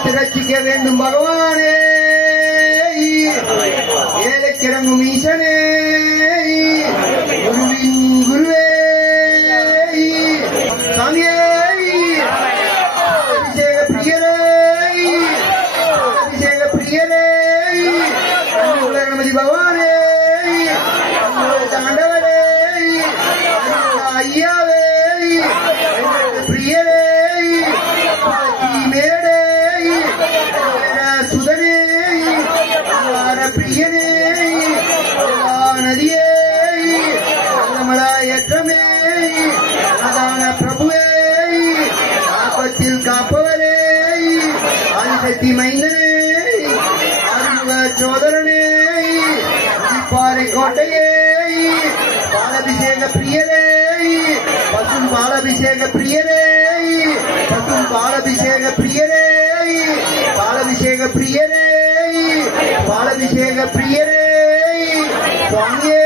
காத்து ரசிக்க வேண்டும் பகவானே, ஏழைக்கிறங்கும் ஈசனே, குருவின் குருவே சாமியே, அபிஷேக பிரியரே, அபிஷேக பிரியரே, கணபதி பகவானே, ஆண்டவரே, ஐயாவே, பிரியரே, மேடே, சுதனே, பிரியனே, நதியே, ஏற்றமே, அதான பிரபுவே, ஆபத்தில் காப்பவரே, ஆதிசக்தி மைந்தனே, அறிமுக சோதரனே, பாறை கோட்டையே, பாலபிஷேக பிரியரே, பசும் பாலபிஷேக பிரியரே, பசும் பாலபிஷேக பிரியரே, பாலபிஷேக பிரியரே, பாலபிஷேக பிரியரே, சுவாமியே.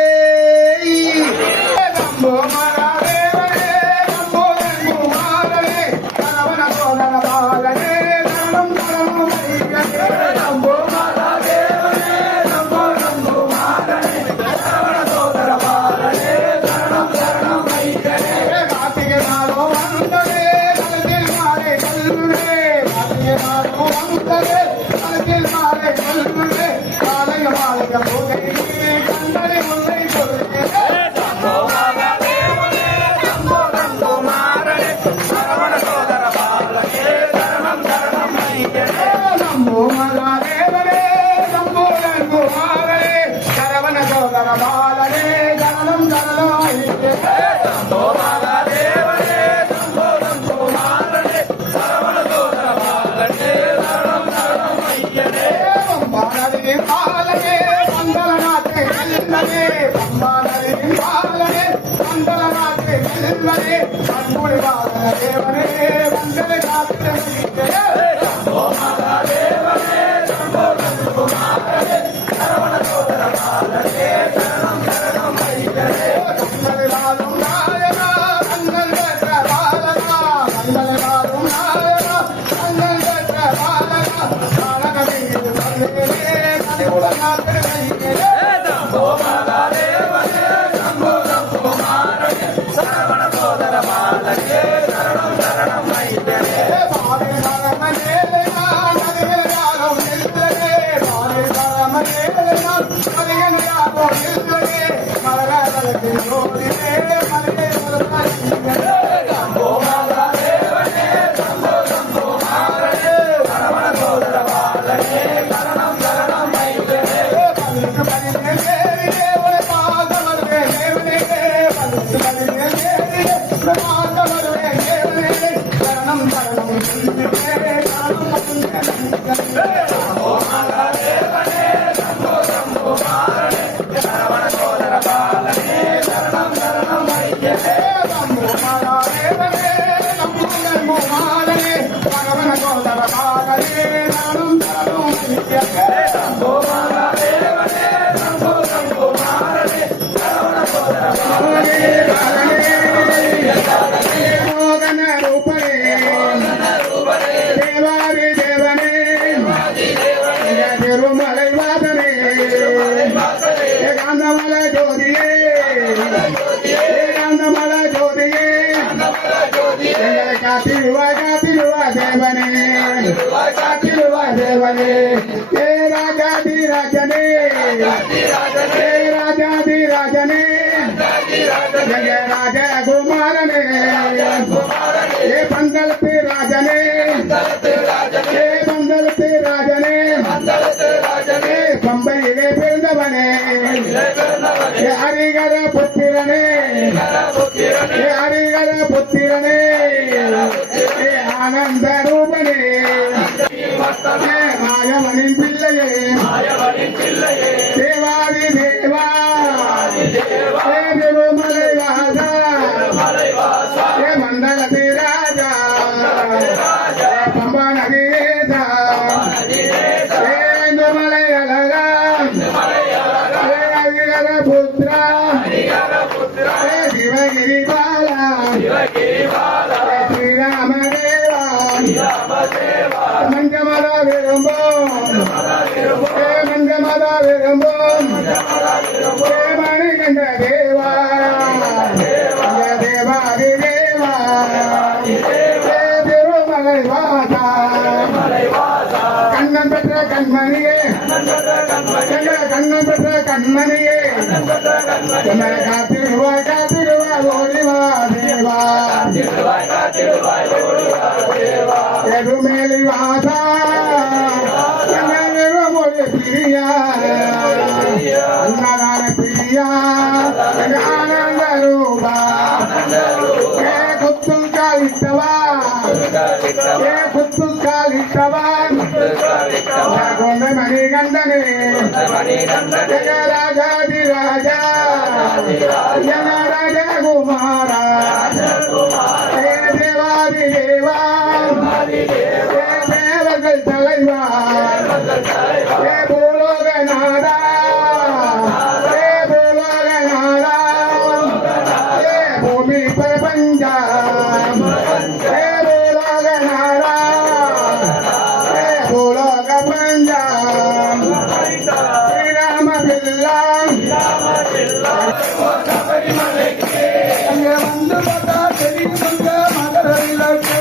हरिगर पुत्रने आनंद रूपने मायवनि पिल्लये देवादि देवा देवमलै वासा मंडलति राजा पंबा नदी शिवगिरी बाला श्री राम देवा மஞ்சமத விரும்பும் மஞ்சமத விரும்பும் மணிகண்ட தேவா தேவாதி தேவா திருமலை வாசா கண்ணன் பெற்ற கண்மணியே கண்ணன் பெற்ற கண்மணியே காத்திருவாய் காத்திருவாய் ஓடிவா தேவா எதுமேலி வாசா மொழி பிரியா அன்னதான பிரியா ஆனந்த ரூபா குத்து காலிட்டவா குத்து காலிட்டவா கொண்ட மணிகண்டனே ராஜாதி ராஜா ஜன ராஜா குமாரா தேவாதி தேவா தேவர்கள் தலைவா பூலோகநாதா பூலோகநாதா பூமி பிரபஞ்சா பூலோகநாதா பூலோக பஞ்சா ஸ்ரீராம பில்லா அங்கே வந்து பார்த்தா தெரியும் மகர விளக்கு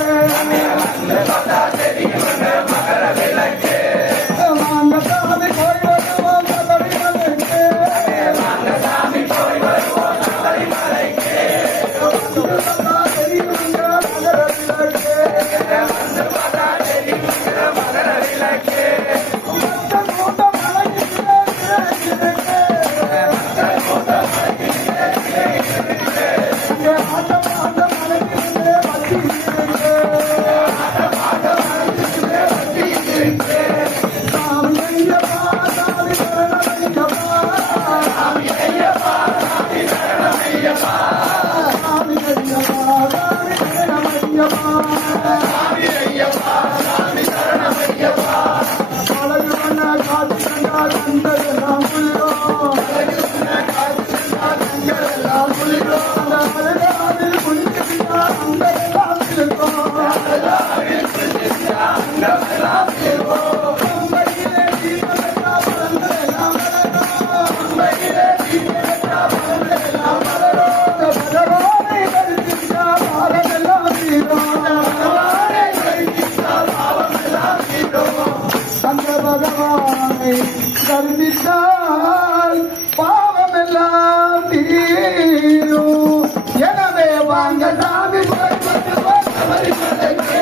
கருதித்தால் பாவமெல்லாம் தீரும். எனவே வாங்க சாமி போய் வருவோம் சபரிமலைக்கே.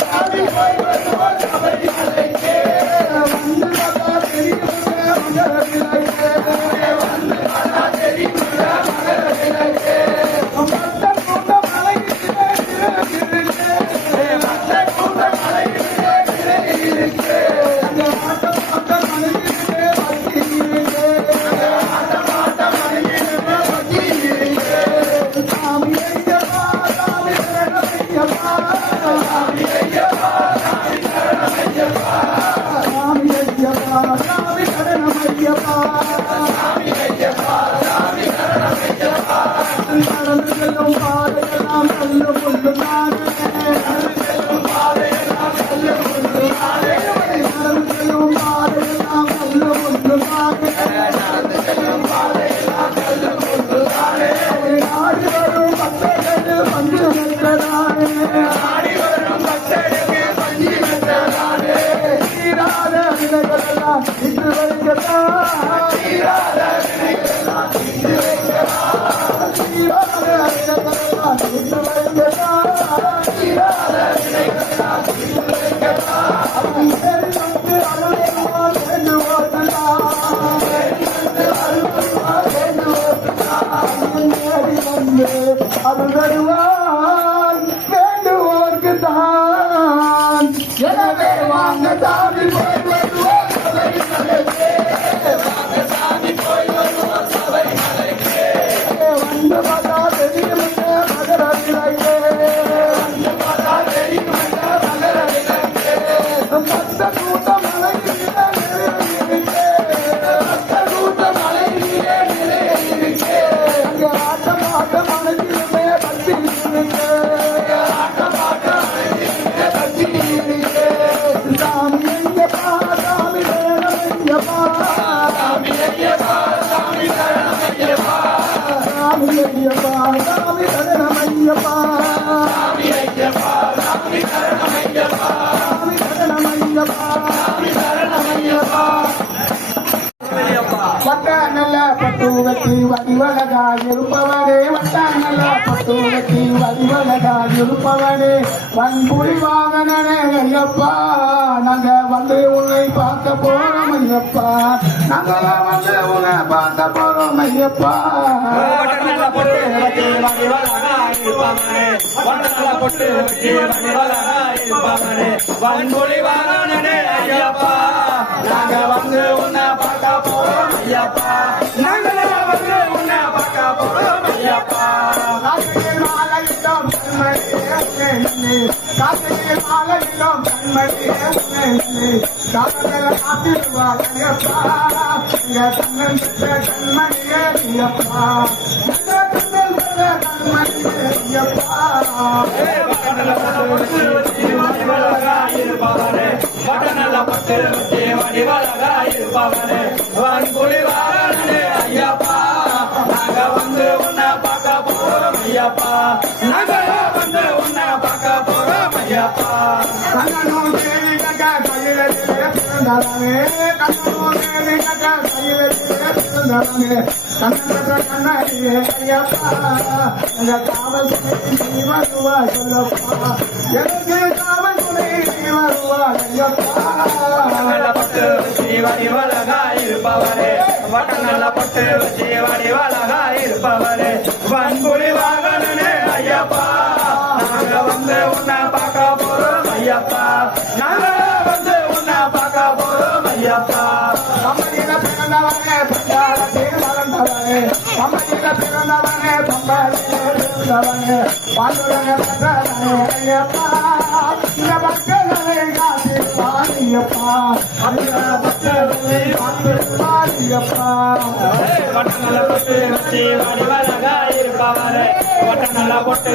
சாமி போய் வருவோம் சபரிமலைக்கே. வந்து பார்த்தா தெரியுங்க மகர விளக்கே. வந்து பார்த்தா தெரியுங்க மகர விளக்கே. மத்த கூட்ட மலையிலே இருக்கே. மத்த கூட்ட மலையிலே இருக்கே. அருள் வருவான் வேண்டுவோர்க்கு தான். எனவே வாங்க சாமி போய் வருவோம் சபரிமலைக்கே. வாங்க சாமி போய் வருவோம் சபரிமலைக்கே. வந்து பார்த்தா தெரியுங்க மகர விளக்கே. வந்து பார்த்தா தெரியுங்க மகர விளக்கே. மத்த கூட்ட மலையிலே இருக்கே. மத்த கூட்ட மலையிலே இருக்கே. அங்கே ஆட்டம் ஆட்டம் மலையிலே பத்தி இருக்கே. ஆட்டம் ஆட்டம் மலையிலே பத்தி இருக்கே. வெட்டி வடிவழகா இருப்பவனே வட்டாங்கல்ல பட்டு வெட்டி வடிவழகா இருப்பவனே வன்புலி வாகனனே ஐயப்பா நாங்க வந்து உன்னை பார்க்க போறோம் ஐயப்பா நாங்க வந்து உன்னை பார்க்க போறோம் ஐயப்பா வன்புலி வாகனனே ஐயப்பா நாங்க வந்து உன்னை பார்க்க போறோம் ஐயப்பா நாங்க வந்து உன்னை பார்க்க போறோம் ஐயப்பா காக்கையில் மாலையிட்டோம் கண்மணி காக்கையில் காத்திருவார் ஐயப்பா இங்க கண்ணன் கண்மணியே ஐயப்பா கண்ணன் கண்மணியே ஐயப்பா வன்புலி வாகனனே ஐயப்பா நாங்க வந்து உன்னை பார்க்க போறோம் ஐயப்பா நாங்க வந்து உன்னை பார்க்க போறோம் ஐயப்பா கண்ணனும் தேவி கக்கா கையில பிறந்தாரே கண்ணனும் தேவி கக்கா கையில பிறந்தாரே கண்ணன் கண்ணாடியே ஐயப்பா எங்க காவல் நீ வருவா சொல்லப்பா எனக்கு காவல் நீ வருவா ஐயப்பா பட்டு வடிவழகா இருப்பவரே வட்டநல பட்டு வடிவழகா இருப்பவரே வன்புலி வாகனனே ஐயப்பா நாங்க வந்து உன்னை பார்க்க போறோம் ஐயப்பா நாங்க வந்து உன்னை பார்க்க போறோம் ஐயப்பா அம்மையில பிறந்தவனே பண்டாரத்தே வளர்ந்தவனே அம்மையில பிறந்தவனே பம்பாயிலே பிறந்தவனே பாண்டுரங்க பெற்றவனே ஐயப்பா இந்த பக்தர்களை காத்திருப்பான் ஐயப்பா அந்த பக்தர்களை காத்திருப்பான் ஐயப்பா வட்டநல பட்டு வடிவழகா இருப்பவரே வட்டநல பொட்டு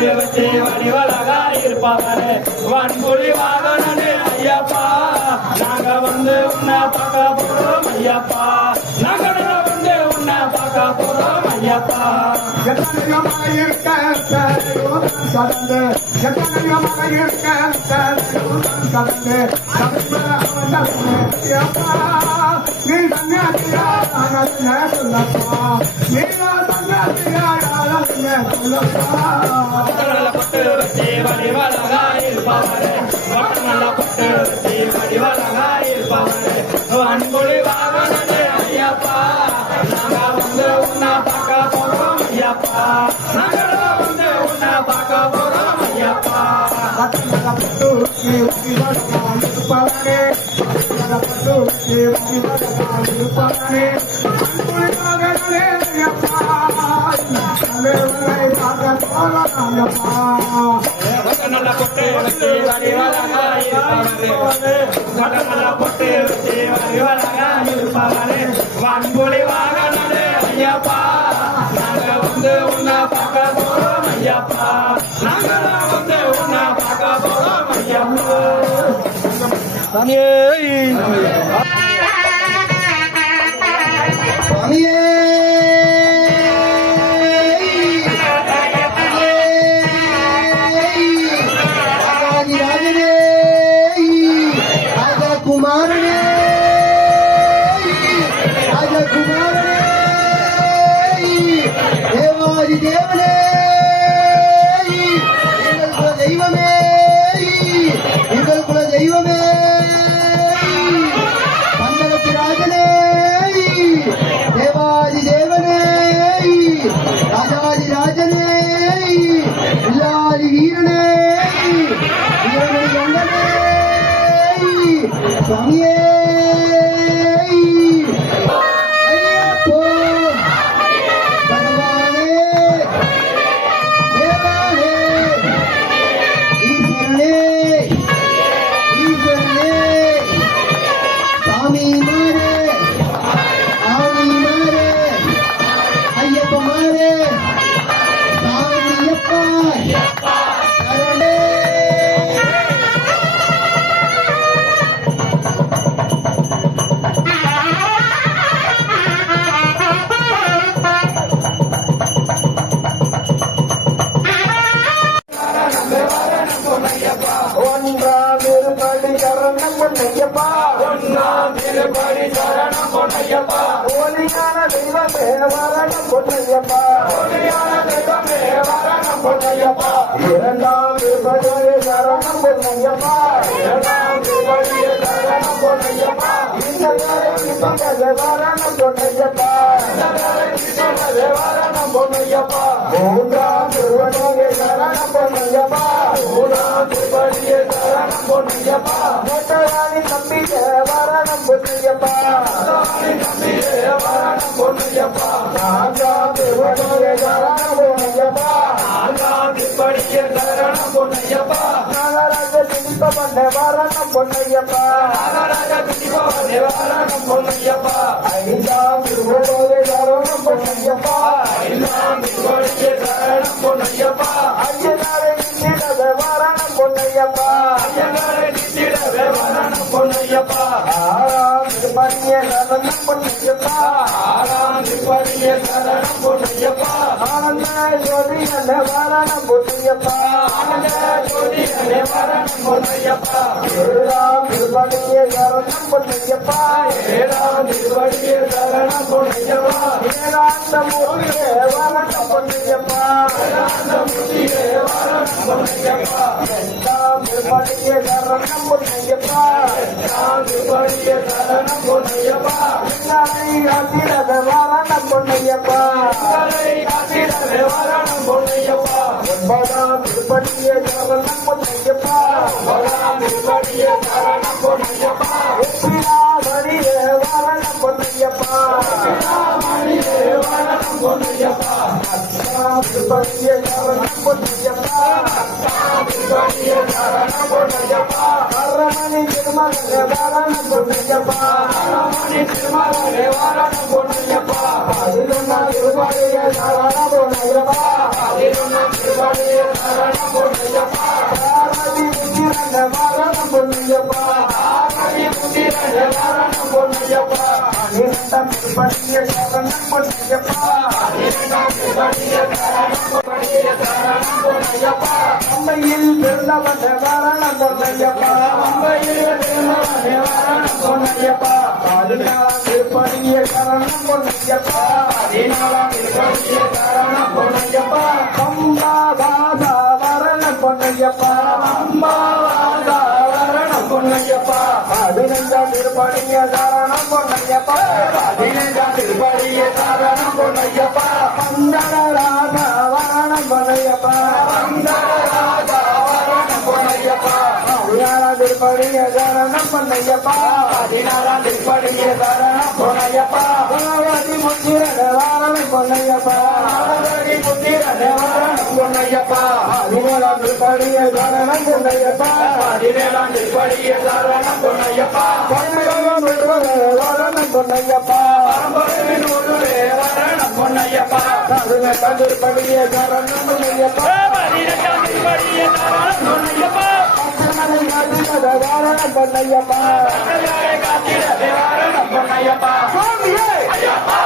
வடிவழகா இருப்பவரே வன்புலி வாகனனே ஐயப்பா நாங்க வந்து உன்னை பார்க்க போறோம் ஐயப்பா நாங்க வந்து உன்னை பார்க்க போறோம் ஐயப்பா எத்தனையோ மலை இருக்க கடந்து எத்தனையோ மலை இருக்க கடந்து ஐயப்பா நீ தங்கத்தியா சொல்லப்பா நீ தங்கத்தியா சொல்லப்பா வட்டநல பட்டு வடிவழகா இருப்பவரே வட்டநல பட்டு வடிவழகா இருப்பவரே வன்புலி வாகனனே ஐயப்பா நாங்க வந்து உன்னை பார்க்க போறோம் ஐயப்பா நாங்க வந்து உன்னை பார்க்க போறோம் ஐயப்பா இருப்பவனே வட்டநல பொட்டு வடிவழகா இருப்பவரே வட்டநல பொட்டு வடிவழகா இருப்பவரே வன்புலி வாகனனே ஐயப்பா நாங்க வந்து உன்னை பார்க்க போறோம் ஐயப்பா நாங்க வந்து உன்னை பார்க்க போறோம் ஐயப்பா குமாரனே தேவாதி தேவனே எங்கள் குல தெய்வமே எங்கள் குல தெய்வமே பந்தளத்து ராஜனே தேவாதி தேவனே ராஜாதி ராஜனே இல்லாதி வீரனே வீரமணி கண்டனே சுவாமியே ஐயப்போ பகவானே தேவானே ஈஸ்வரனே ஈஸ்வரனே சாமி மாரே ஆமி மாரே ஐயப்ப மாரே சாமியப்பா சரணே ஒன்றாம் இருபடி கர சரணம் பொன்னையப்பா ஒன்னாம் திருப்படி சரணம் பொன்னையப்பா ஒளியான தெய்வமே வரணம் பொன்னையப்பா ஒளியான தெய்வமே வரணம் பொன்னையப்பா இரண்டாம் திருப்படியே சரணம் பொன்னையப்பா இரண்டாம் திருப்படியே சரணம் பொன்னையப்பா இந்த காலை வரணம் பொன்னையப்பா வரணம் பொன்னையப்பா மூன்றாம் திருப்படியே சரணம் பொன்னையப்பா மூணாம் திருப்படியே சரணம் பொன்னையப்பா மொட்டராணி தம்பியே வரணம் பொன்னையப்பா நம்பியே வரணம் பொன்னையப்பா நான்காம் திருப்படியே சரணம் பொன்னையப்பா நான்காம் திருப்படியே சரணம் பொன்னையப்பா நாகராஜ சிற்ப பண்ண வரணம் பொன்னையப்பா நாகராஜ பிடிப்பவனே வரணம் பொன்னையப்பா ஐந்தாம் திருப்படியே சரணம் பொன்னையப்பா ஐந்தாம் திருப்படியே சரணம் பொன்னையப்பா ஐயனாரை நின்றிடவே வரணம் பொன்னையப்பா ஐயனாரை நித்திடவே வரணம் பொன்னையப்பா ஆறாம் திருப்படியே சரணம் பொன்னையப்பா ஆறாம் திருப்படியே சரணம் பொன்னையப்பா ஆனந்த ஜோதி என்ன வரணம் பொன்னையப்பா ஆனந்த ஜோதியனே வரணம் பொன்னையப்பா ஏழாம் திருப்படியே சரணம் பொன்னையப்பா ஏழாம் திருப்படியே சரணம் பொன்னையப்பா ஏழாந்த மூர்த்தியே வரணம் பொன்னையப்பா வேதாந்த முத்தியே வரணம் பொன்னையப்பா எட்டாம் திருப்படியே சரணம் பொன்னையப்பா எட்டாம் திருப்படியே சரணம் பொன்னையப்பா எல்லாரை காத்திடத வரணம் பொன்னையப்பா உங்களை காத்திடவே வரணம் பொன்னையப்பா ஒன்பதாம் திருப்படியே சரணம் பொன்னையப்பா ஒன்பதாம் திருப்படியே சரணம் பொன்னையப்பா ஒப்பிலாமணியே வரணம் பொன்னையப்பா மணியே வரணம் பொன்னையப்பா பத்தாம் திருப்படியே சரணம் பொன்னையப்பா திருப்படியே சரணம் பொன்னையப்பா அரமணி திருமகனே வரணம் பொன்னையப்பா மணி திருமகனே வரணம் பொன்னையப்பா பதினொன்னாம் திருப்படியே சரணம் பொன்னையப்பா பதினொன்றாம் திருப்படியே சரணம் பொன்னையப்பா பார்வதி புத்திரனே வரணம் பொன்னையப்பா ஆகவி புத்திரனே வரணம் பொன்னையப்பா பன்னிரெண்டாம் திருப்படியே சரணம் பொன்னையப்பா பன்னிரெண்டாம் திருப்படியே சரணம் பொன்னையப்பா அம்மையில் பிறந்தவனே வரணம் பொன்னையப்பா அம்பையில் திருமகனே வரணம் பொன்னையப்பா பதினாறாம் திருப்படியே சரணம் பொன்னையப்பா பதினாலாம் திருப்படியே சரணம் பொன்னையப்பா பம்பா பாதா வரணம் பொன்னையப்பா அம்பாவாதா வரணம் பொன்னையப்பா பதினைந்தாம் திருப்படியே சரணம் பொன்னையப்பா பதினைந்தாம் திருப்படியே சரணம் பொன்னையப்பா பந்தனராதா வரணம் பொன்னையப்பா ராஜா வரணம் பொன்னையப்பா பதினாறாம் திருப்படியே சரணம் பொன்னையப்பா பதினாலாம் திருப்படியே சரணம் பொன்னையப்பா பகவதி புத்திரனே வரணம் பொன்னையப்பா ஆகவி புத்திரனே வரணம் பொன்னையப்பா பதினேழாம் திருப்படியே சரணம் பொன்னையப்பா பதினேழாம் திருப்படியே சரணம் பொன்னையப்பா பன்னிரண்டாம் திருப்படியே வரணம் பொன்னையப்பா பரம்பரையின் ஒருவே வரணம் பொன்னையப்பா பதினெட்டாம் திருப்படியே சரணம் பொன்னையப்பா பதினெட்டாம் திருப்படியே சரணம் பொன்னையப்பா பச்சமலை காட்டினத வரணம் பொன்னையப்பா காத்திடவே வரணம் பொன்னையப்பா சுவாமியே ஐயப்பா